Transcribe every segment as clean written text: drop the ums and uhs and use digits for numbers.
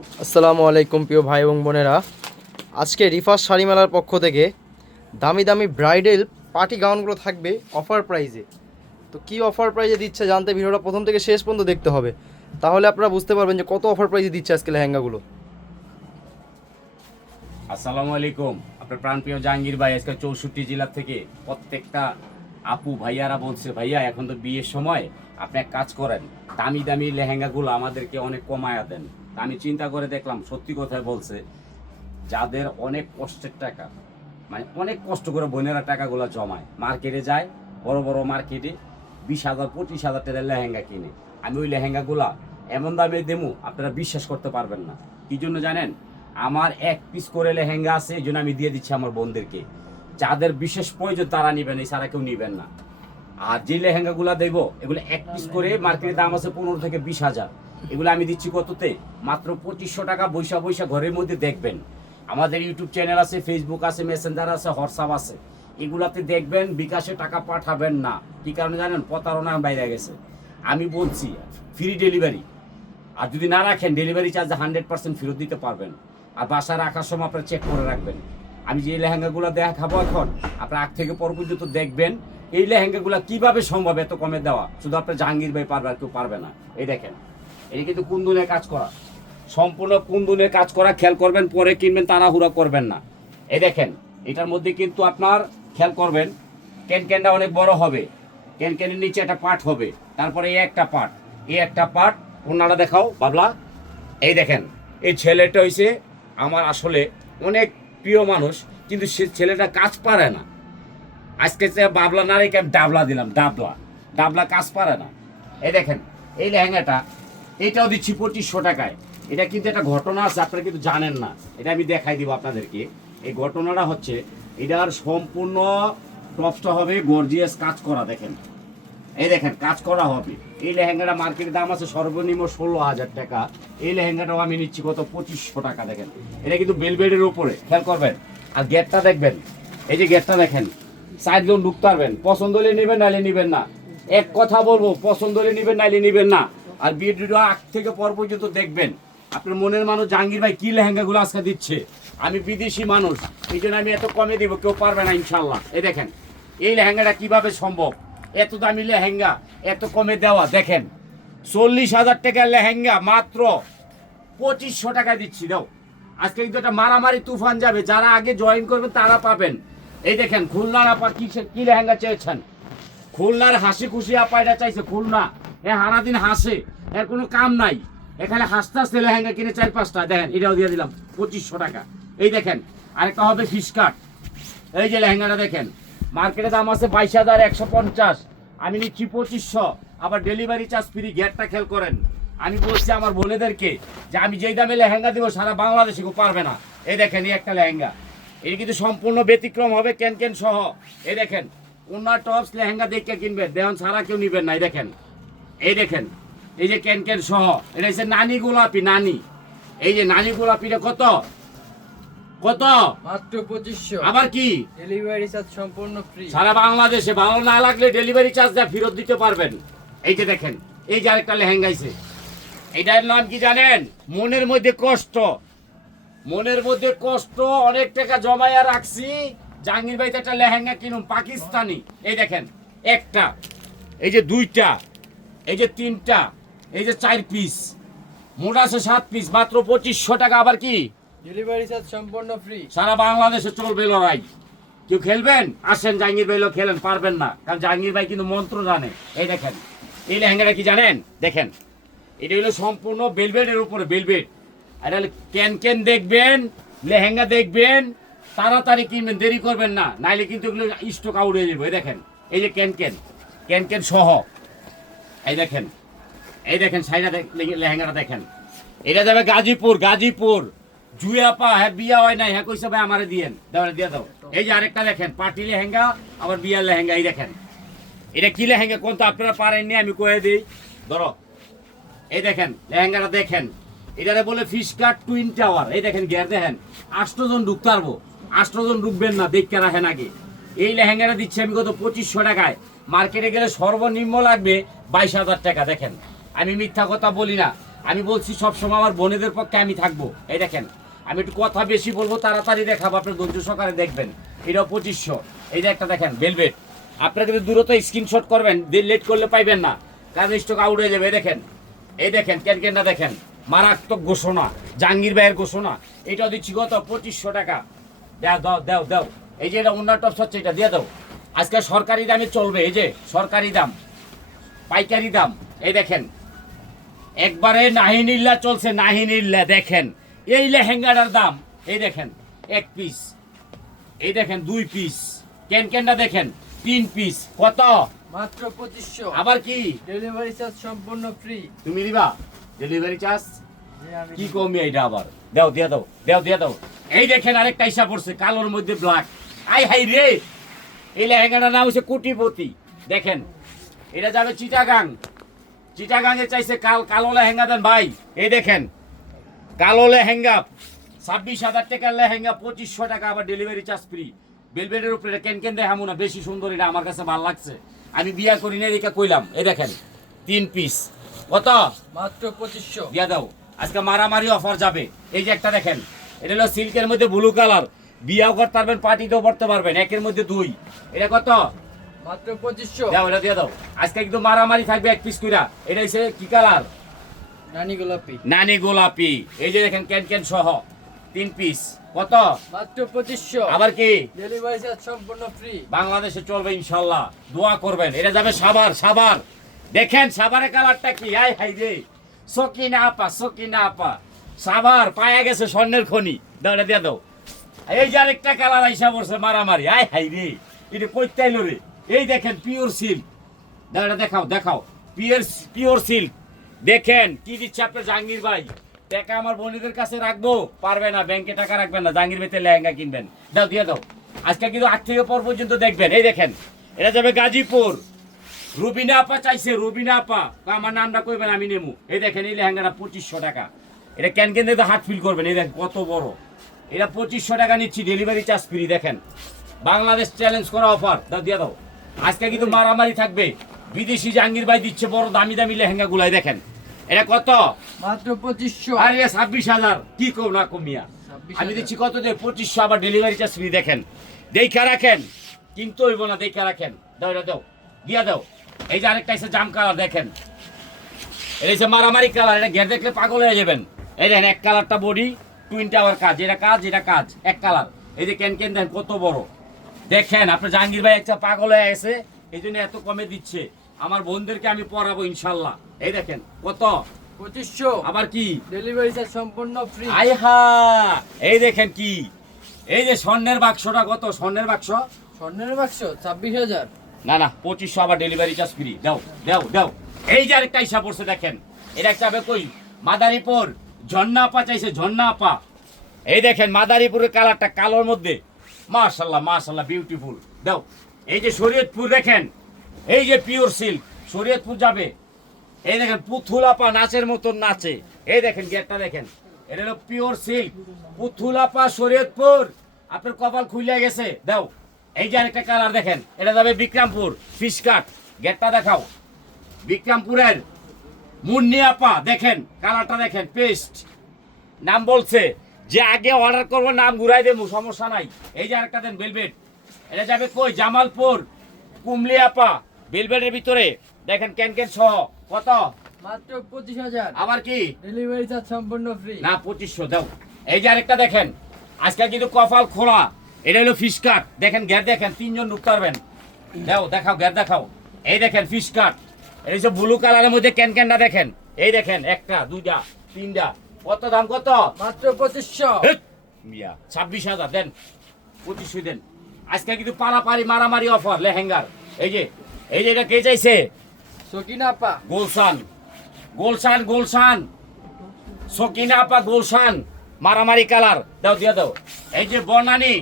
আসসালামু আলাইকুম প্রিয় ভাই এবং বোনেরা। আজকে রিফাস শাড়ি মেলার পক্ষ থেকে দামি দামি ব্রাইডাল পার্টি গাউনগুলো থাকবে অফার প্রাইজে। তো কী অফার প্রাইজে দিচ্ছে জানতে ভিডিওটা প্রথম থেকে শেষ পর্যন্ত দেখতে হবে, তাহলে আপনারা বুঝতে পারবেন যে কত অফার প্রাইজে দিচ্ছে আজকে লেহেঙ্গাগুলো। আসসালামু আলাইকুম। আপনার প্রাণপ্রিয় জাহাঙ্গীর ভাই আজকে 64 জেলা থেকে প্রত্যেকটা আপু ভাইয়ারা বলছে, ভাইয়া এখন তো বিয়ের সময় আপনি এক কাজ করেন, দামি দামি লেহেঙ্গাগুলো আমাদেরকে অনেক কমায়া দেন। তা আমি চিন্তা করে দেখলাম, সত্যি কথাই বলছে, যাদের অনেক কষ্টের টাকা, মানে অনেক কষ্ট করে বোনেরা টাকাগুলো জমায়, মার্কেটে যায়, বড় বড় মার্কেটে 20,000 25,000 টাকার লেহেঙ্গা কিনে, আমি ওই লেহেঙ্গাগুলা এমন দামে দেবো আপনারা বিশ্বাস করতে পারবেন না। কি জন্য জানেন? আমার এক পিস করে লেহেঙ্গা আছে, এই জন্য আমি দিয়ে দিচ্ছি আমার বোনদেরকে। যাদের বিশেষ প্রয়োজন তারা নেবেন, এই ছাড়া কেউ নেবেন না। আর যে লেহেঙ্গাগুলো দেবো এগুলো এক পিস করে মার্কেটের দাম আছে 15 থেকে 20,000, এগুলো আমি দিচ্ছি কততে? মাত্র 2500 টাকা। বৈশা বৈশা ঘরের মধ্যে দেখবেন, আমাদের ইউটিউব চ্যানেল আছে, ফেসবুক আছে, মেসেঞ্জার আছে, হোয়াটসঅ্যাপ আছে, এগুলাতে দেখবেন। বিকাশে টাকা পাঠাবেন না। কি কারণে জানেন? প্রতারণা বাইরে গেছে। আমি বলছি ফ্রি ডেলিভারি, আর যদি না রাখেন ডেলিভারি চার্জ 100% ফেরত দিতে পারবেন। আর বাসা রাখার সময় আপনারা চেক করে রাখবেন। আমি যে লেহেঙ্গাগুলো দেখাবো এখন, আপনার আগ থেকে পর পর্যন্ত দেখবেন এই লেহেঙ্গাগুলো কিভাবে সম্ভব এত কমে দেওয়া। শুধু আপনার জাহাঙ্গীর ভাই পারবে, আর কেউ পারবে না। এই দেখেন, এই কিন্তু কুন্দুনের কাজ করা, সম্পূর্ণ কুন্দুনের কাজ করা। খেয়াল করবেন, পরে কিনবেন তাড়াহুড়া করবেন না। এই দেখেন, এটার মধ্যে কিন্তু আপনার খেয়াল করবেন ক্যানক্যানটা অনেক বড় হবে, ক্যানক্যানের নিচে একটা পার্ট হবে, তারপরে এই একটা পার্ট, এই একটা পার্ট। ওনারা দেখাও বাবলা। এই দেখেন, এই ছেলেটা হইছে আমার আসলে অনেক প্রিয় মানুষ, কিন্তু সে ছেলেটা কাজ পারে না। আজকে বাবলা না রেখে আমি ডাবলা দিলাম, ডাবলা ডাবলা কাজ পারে না। এই দেখেন, এই লেহেঙ্গাটা এটাও দিচ্ছি 2500 টাকায়। এটা কিন্তু একটা ঘটনা আছে, আপনারা কিন্তু জানেন না, এটা আমি দেখাই দিব আপনাদেরকে। এই ঘটনাটা হচ্ছে, এটার সম্পূর্ণ টপসটা হবে গর্জিয়াস কাজ করা। দেখেন, এই দেখেন কাজ করা হবে। এই লেহেঙ্গাটা মার্কেটের দাম আছে সর্বনিম্ন 16,000 টাকা। এই লেহেঙ্গাটাও আমি নিচ্ছি কত? 2500 টাকা। দেখেন, এটা কিন্তু বেলবেডের উপরে, খেয়াল করবেন। আর গেটটা দেখবেন, এই যে গেটটা দেখেন, সাইড লোন ঢুকতে পারবেন। পছন্দ হলে নেবেন, নাইলে নেবেন না। এক কথা বলবো, পছন্দ হলে নেবেন, নাইলে নেবেন না। আর ভিডিও আগ থেকে পর পর্যন্ত দেখবেন। আপনার মনের মানুষ জাহাঙ্গীর ভাই কি লেহেঙ্গাগুলো আজকে দিচ্ছে। আমি বিদেশি মানুষ, এই জন্য আমি এত কমে দিব, কেউ পারবে না ইনশাল্লাহ। এই দেখেন, এই লেহেঙ্গাটা কিভাবে সম্ভব এত দামি লেহেঙ্গা এত কমে দেওয়া। দেখেন, 40,000 টাকার লেহেঙ্গা মাত্র 2500 টাকায় দিচ্ছি। দাও, আজকে কিন্তু একটা মারামারি তুফান যাবে। যারা আগে জয়েন করবেন তারা পাবেন। এই দেখেন, খুলনার আপা কি লেহেঙ্গা চেয়েছেন? খুলনার হাসি খুশি আপা এটা চাইছে। খুলনা এ সারাদিন হাসে, এর কোনো কাম নাই, এখানে হাসতে হাসতে লেহেঙ্গা কিনে 4-5টা। দেখেন, এটাও দিয়ে দিলাম 2500 টাকা। এই দেখেন, আরেকটা হবে ফিশ কাট। এই যে লেহেঙ্গাটা দেখেন, মার্কেটে দাম আছে 22,150, আমি নিচ্ছি 2500। আবার ডেলিভারি চার্জ ফ্রি। গেটটা খেয়াল করেন। আমি বলছি আমার বোনেদেরকে যে আমি যেই দামে লেহেঙ্গা দেবো সারা বাংলাদেশে কেউ পারবে না। এই দেখেন, এই একটা লেহেঙ্গা, এই কিন্তু সম্পূর্ণ ব্যতিক্রম হবে, ক্যান সহ। এই দেখেন, ওনার টপস লেহেঙ্গা দেখে কিনবেন, দেওয়ান ছাড়া কেউ নিবেন না। এই দেখেন, এই দেখেন, এই যে ক্যান সহ, এটা হচ্ছে নানি গোলাপি, নানি। এই যে নানি গোলাপিটা কত কত? মাত্র 2500। আবার কি? ডেলিভারি চার্জ সম্পূর্ণ ফ্রি। সারা বাংলাদেশে। ভালো না লাগলে ডেলিভারি চার্জ দিয়ে ফেরত দিতে পারবেন। এই যে দেখেন, এই যে আরেকটা লেহেঙ্গাইছে, এটার নাম কি জানেন? মনের মধ্যে কষ্ট, মনের মধ্যে কষ্ট, অনেক টাকা জমাইয়া রাখছি, জাহাঙ্গীর ভাই একটা লেহেঙ্গা কিনুন পাকিস্তানি। এই দেখেন, একটা, এই যে দুইটা, এই যে তিনটা, এই যে 4 পিস, মোট আছে 7 পিস, মাত্র 2500 টাকা। আবার কি? ডেলিভারি চার্জ সম্পূর্ণ ফ্রি। সারা বাংলাদেশে চলবে লড়াই। কেউ খেলবেন? আসেন, জাহাঙ্গীর ভাই খেলেন। পারবেন না, কারণ জাহাঙ্গীর ভাই কিন্তু মন্ত্র জানে। এই দেখেন, এই লেহেঙ্গাটা কি জানেন? দেখেন, এটা হলো সম্পূর্ণ বেলবেটের উপরে, বেলবেট। আর ক্যান দেখবেন, লেহেঙ্গা দেখবেন, তাড়াতাড়ি কিনবেন, দেরি করবেন না, নাইলে কিন্তু এগুলো স্টক আউট হয়ে যাবে। এই দেখেন, এই যে ক্যান সহ। এই দেখেন, এই দেখেন সাইডা লেহেঙ্গাটা দেখেন, এটা যাবে গাজীপুর। গাজীপুর জুয়াপা, হ্যাঁ বিয়া হয় নাই, হ্যাঁ কইসা ভাই আমারে দিয়েন, দিয়ে দাও। এই যে আরেকটা দেখেন, পার্টি লেহেঙ্গা, আবার বিয়ার লেহেঙ্গা। এই দেখেন, এটা কি লেহেঙ্গা কোন তো আপনারা পারেননি, আমি কয়ে দিই। ধরো, এই দেখেন লেহেঙ্গাটা দেখেন, এটারে বলে ফিশ কাট টুইন টাওয়ার। এই দেখেন গিয়ার দেখেন, 8 জন ঢুকতে পারবো। 8 জন ঢুকবেন না, দেখতে রাখেন আগে। এই লেহেঙ্গাটা দিচ্ছি আমি কত? 2500 টাকায়। মার্কেটে গেলে সর্বনিম্ন লাগবে 22,000 টাকা। দেখেন, আমি মিথ্যা কথা বলি না। আমি বলছি সবসময় আমার বোনেদের পক্ষে আমি থাকবো। এই দেখেন আমি একটু কথা বেশি বলবো, তাড়াতাড়ি দেখাবো, আপনি ধৈর্য সহকারে দেখবেন। এটাও 2500। এই যে একটা দেখেন ভেলভেট, আপনারা কিন্তু দ্রুত স্ক্রিনশট করবেন, লেট করলে পাইবেন না, কারণ স্টক আউট হয়ে যাবে। এই দেখেন ক্যানকেনটা দেখেন, মারাত্মক ঘোষণা, জাহাঙ্গীর ভাইয়ের ঘোষণা। এটাও দিচ্ছি কত? 2500 টাকা। দাও দাও দাও দাও। এই যে এটা অন্য টপস হচ্ছে, এটা দিয়ে দাও। আজকে সরকারি দামে চলবে, এই যে সরকারি দাম, পাইকারি দাম। এই দেখেন একবারে নাহিনিল্লা চলছে, নাহিনিল্লা। দেখেন এই লেহেঙ্গাটার দাম, এই দেখেন 1 পিস, এই দেখেন 2 পিস, ক্যানকেনটা দেখেন 3 পিস, কত? মাত্র 2500। আবার কি? ডেলিভারি চার্জ সম্পূর্ণ ফ্রি। তুমি দিবা ডেলিভারি চার্জ? কি কমই এটা আবার? দাও দিয়া দাও, দাও দিয়া দাও। এই দেখেন আরেকটা হিসাব পড়ছে, কালোর মধ্যে ব্ল্যাক। আই হাই রে, এই লেহেঙ্গাটার নাম হচ্ছে কোটিপতি। দেখেন এটা যাবে চিটাগাং, চিটাগাঙে চাইছে কালো লেহেঙ্গা দেন ভাই। এই দেখেন কালো লেহেঙ্গা 26,000 টাকার লেহেঙ্গা 2500 টাকা, আবার ডেলিভারি চার্জ ফ্রি। বেলবেটের উপরে ক্যানকেন দেখামো না, বেশি সুন্দর, এটা আমার কাছে ভালো লাগছে, আমি বিয়া করি না এদিকে কইলাম। এই দেখেন 3 পিস, কত? মাত্র 2500। দিয়া দাও। আজকে মারামারি অফার যাবে। এই যে একটা দেখেন, এটা হলো সিল্কের মধ্যে ব্লু কালার, বিয়াও করতে পারবেন, পার্টিতেও পড়তে পারবেন, একের মধ্যে 2। এটা কত? মাত্র 2500। দাও, এটা দিয়ে দাও। আজকে কিন্তু মারামারি থাকবে 1 পিস কইরা। এটা হচ্ছে কি কালার? রানী গোলাপি। নানি গোলাপি। এই যে দেখেন ক্যানকেন সহ 3 পিস, কত? মাত্র 2500। আবার কি? ডেলিভারি চার্জ সম্পূর্ণ ফ্রি। বাংলাদেশে চলবে ইনশাআল্লাহ, দোয়া করবেন। এটা যাবে সাভার, সাভার। দেখেন সাভারের কালারটা কি, আই হাই রে, সকিনা আপা, সকিনা আপা, সাভার পায়া গেছে স্বর্ণের খনি। দাও, এটা দিয়ে দাও। এই যে আরেকটা কালার আইসা পড়ছে, মারামারি, আই হাই রে, এটা কইতে আইলো রে। এই দেখেন পিওর সিল্ক। দাও, এটা দেখাও, দেখাও, পিওর পিওর সিল্ক। দেখেন কি দিচ্ছে আপনার জাহাঙ্গীর ভাই। টাকা আমার বোনেদের কাছে রাখবো, পারবে না, ব্যাংকে টাকা রাখবেন না, জাহাঙ্গীর ভাইতে লেহেঙ্গা কিনবেন। দাও, দিয়ে দাও। আজকে কিন্তু 8 থেকে পর পর্যন্ত দেখবেন। এই দেখেন এটা যাবে গাজীপুর, রুবিনা আপা চাইছে, রুবিনা আপা, আমার নামটা কইবেন, আমি নেমু। এই দেখেন এই লেহেঙ্গাটা 2500 টাকা। এটা ক্যানকেন দিয়ে হার্ট ফিল করবেন। এই দেখেন কত বড়, এটা 2500 টাকা নিচ্ছি, ডেলিভারি চার্জ ফ্রি। দেখেন বাংলাদেশ চ্যালেঞ্জ করা অফার। দাও, দিয়ে দাও। আজকে কিন্তু মারামারি থাকবে। বিদেশি জাহাঙ্গীর ভাই দিচ্ছে বড় দামি দামি লেহেঙ্গা গুলাই। দেখেন এটা কত? মাত্র 2500। আরে 26,000, কি কম না কমিয়া। আমি দিচ্ছি কত? 2500, আবার ডেলিভারি চার্জ ফ্রি। দেখেন দেখা রাখেন, কিন্তু হইব না, দেখা রাখেন। দাও, এটা দাও, দিয়া দাও। এই যে আরেকটা এসে জাম কালার, দেখেন এটা হচ্ছে মারামারি কালার। এটা ঘের দেখলে পাগল হয়ে যাবেন। এই দেখেন এক কালারটা বডি, টুইনটা আবার কাজ, এটা কাজ, এটা কাজ, এক কালার। এই যে ক্যানকেন দেখেন কত বড়। দেখেন আপনার জাহাঙ্গীর ভাই একটা পাগল হয়ে গেছে, এই জন্য এত কমে দিচ্ছে। আমার বোনদেরকে আমি পরাবো ইনশাল্লাহ। এই দেখেন কত? 2500। আবার কি? ডেলিভারি চার্জ সম্পূর্ণ ফ্রি। আই হা, এই দেখেন কি, এই যে স্বর্ণের বাক্সটা কত? স্বর্ণের বাক্স, স্বর্ণের বাক্স 26000। না না 2500, আবার ডেলিভারি চার্জ ফ্রি। দাও, দাও, দাও। এই যে আরেকটা হিসাব পড়ছে, দেখেন এটা একটা হবে কই, মাদারীপুর, ঝর্ণা আপা চাইছে, ঝর্ণা আপা। এই দেখেন মাদারীপুরের কালারটা, কালোর মধ্যে, মাশাআল্লাহ মাশাআল্লাহ, বিউটিফুল। দাও। এই যে শরীয়তপুর, দেখেন এই যে পিওর সিল্ক, শরীয়তপুর যাবে। এই দেখেন পুতুল আপা নাচের মতন নাচে। এই দেখেন গেটটা দেখেন, এটা হলো পিওর সিল্ক, পুতুল আপা, শরীয়তপুর। আপনার কপাল খুলে গেছে। দাও। এই যে আরেকটা কালার দেখেন, এটা যাবে বিক্রমপুর, ফিশ কাট। গেটটা দেখাও, বিক্রমপুরের মুন্নি আপা। দেখেন কালারটা দেখেন, পেস্ট। নাম বলছে যে আগে অর্ডার করবো, নাম ঘুরাই দেবো, সমস্যা নাই। এই যে আরেকটা দেন বেলভেট, এটা যাবে কই, জামালপুর, কুমলি আপা। বেলভেটের ভিতরে দেখেন ক্যানকেন সহ, কত? মাত্র 25000। আবার কি? ডেলিভারি চার্জ সম্পূর্ণ ফ্রি। না 2500। দাও। এই যে আরেকটা দেখেন, আজকাল কিন্তু কপাল খোলা, এটা হলো ফিশ কাট। দেখেন গ্যার, দেখেন 3 জন ঢুকতে পারবেন। দাও, দেখাও, গ্যার দেখাও। এই দেখেন ফিশ কাট, এই যে ব্লু কালারের মধ্যে ক্যানকেনটা দেখেন। এই দেখেন একটা, দুইটা, তিনটা, কত দাম? কত? মাত্র 2500। হেৎ, মিয়া 26,000 দেন, 2500 দেন। আজকে কিন্তু পারাপারি মারামারি অফার লেহেঙ্গার। এই যে, এই যে এটা কে চাইছে? সকিনা আপা। গোলশান, গোলশান, গোলশান, সকিনা আপা, গোলশান, মারামারি কালার। দাও, দিয়ে দাও। এই যে বনানি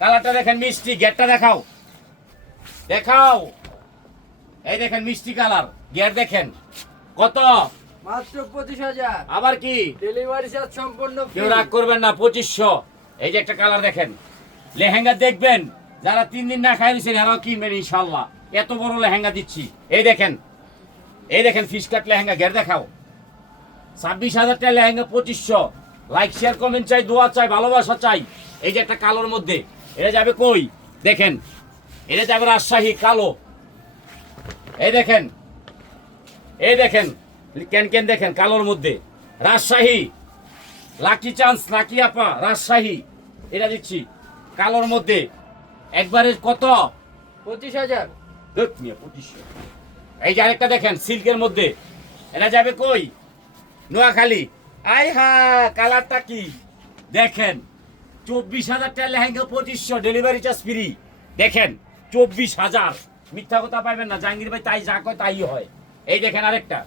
কালারটা দেখেন, মিষ্টি। গেটটা দেখাও, দেখাও। এই দেখেন মিষ্টি কালার, গেট দেখেন কত? মাত্র 25000। আবার কি? ডেলিভারি চার্জ সম্পূর্ণ ফ্রি। কেউ রাগ করবেন না, 2500। এই যে একটা কালার দেখেন, লেহেঙ্গা দেখবেন, যারা 3 দিন না খাই দিচ্ছেন এরাও কিনবেন ইনশাল্লাহ। এত বড় লেহেঙ্গা দিচ্ছি। এই দেখেন, এই দেখেন ফিশ কাট লেহেঙ্গা, গের দেখাও। 26,000 টাকা লেহেঙ্গা 2500। লাইক শেয়ার কমেন্ট চাই, দোয়া চাই, ভালোবাসা চাই। এই যে একটা কালোর মধ্যে, এটা যাবে কই দেখেন, এটা যাবে রাজশাহী কালো। এই দেখেন, এই দেখেন কেন কেন দেখেন কালোর মধ্যে রাজশাহী, লাকি চান্স লাকি আপা রাজশাহী, এটা দিচ্ছি কালোর মধ্যে একবারে কত 25,000। 2500। এই যে আরেকটা দেখেন সিল্কের মধ্যে, এটা যাবে কই নোয়াখালী। আই হা কালারটা কি দেখেন, 24,000 টাকা লেহেঙ্গা 2500, ডেলিভারি চার্জ ফ্রি। দেখেন 24,000, মিথ্যা কথা পাইবেন না, জাহাঙ্গীর ভাই তাই যা কয় তাই হয়। এই দেখেন আরেকটা,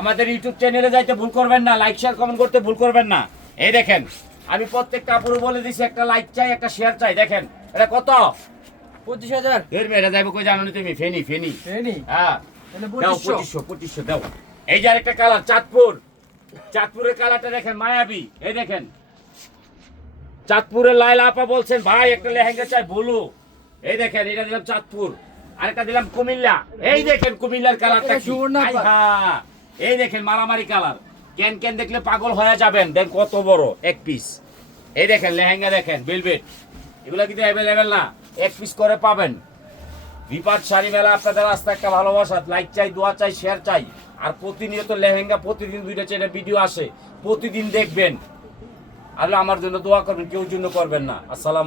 আমাদের ইউটিউব চ্যানেলে যাইতে ভুল করবেন না, লাইক শেয়ার কমেন্ট করতে ভুল করবেন না। এই দেখেন আমি প্রত্যেকটা আপুরু বলে দিছি, একটা লাইক চাই একটা শেয়ার চাই। দেখেন এটা কত 25,000। এটা যাবে কই জানো না তুমি, ফেনি ফেনি। ফেনি। হ্যাঁ তাহলে দাও 2500। 2500 দাও। এই যে আরেকটা কালার চাঁদপুর, চাঁদপুরের কালারটা দেখেন মায়াবী। এই দেখেন চাঁদপুরের লাইলা আপা বলছেন ভাই একটা লেহেঙ্গা চাই বলো। এই দেখেন এটা দিলাম চাঁদপুর, আরেকটা দিলাম কুমিল্লা। এই দেখেন কুমিল্লার কালারটা এটা কি, সুবর্ণ আপা। আইহা! এই দেখেন মারামারি কালার, কেন কেন দেখলে পাগল হয়ে যাবেন। দেখ কত বড় এক পিস। এই দেখেন লেহেঙ্গা দেখেন ভেলভেট, এগুলা কিন্তু অ্যাভেলেবেল না, এক পিস করে পাবেন। বিপাট শাড়ি মেলা আপনাদের রাস্তা একটা ভালোবাসা, লাইক চাই, দোয়া চাই, শেয়ার চাই। আর প্রতিনিয়ত লেহেঙ্গা প্রতিদিন 2টা 4টা ভিডিও আসে, প্রতিদিন দেখবেন। আর আমার জন্য দোয়া করবেন, কেউ জন্য করবেন না। আসসালাম।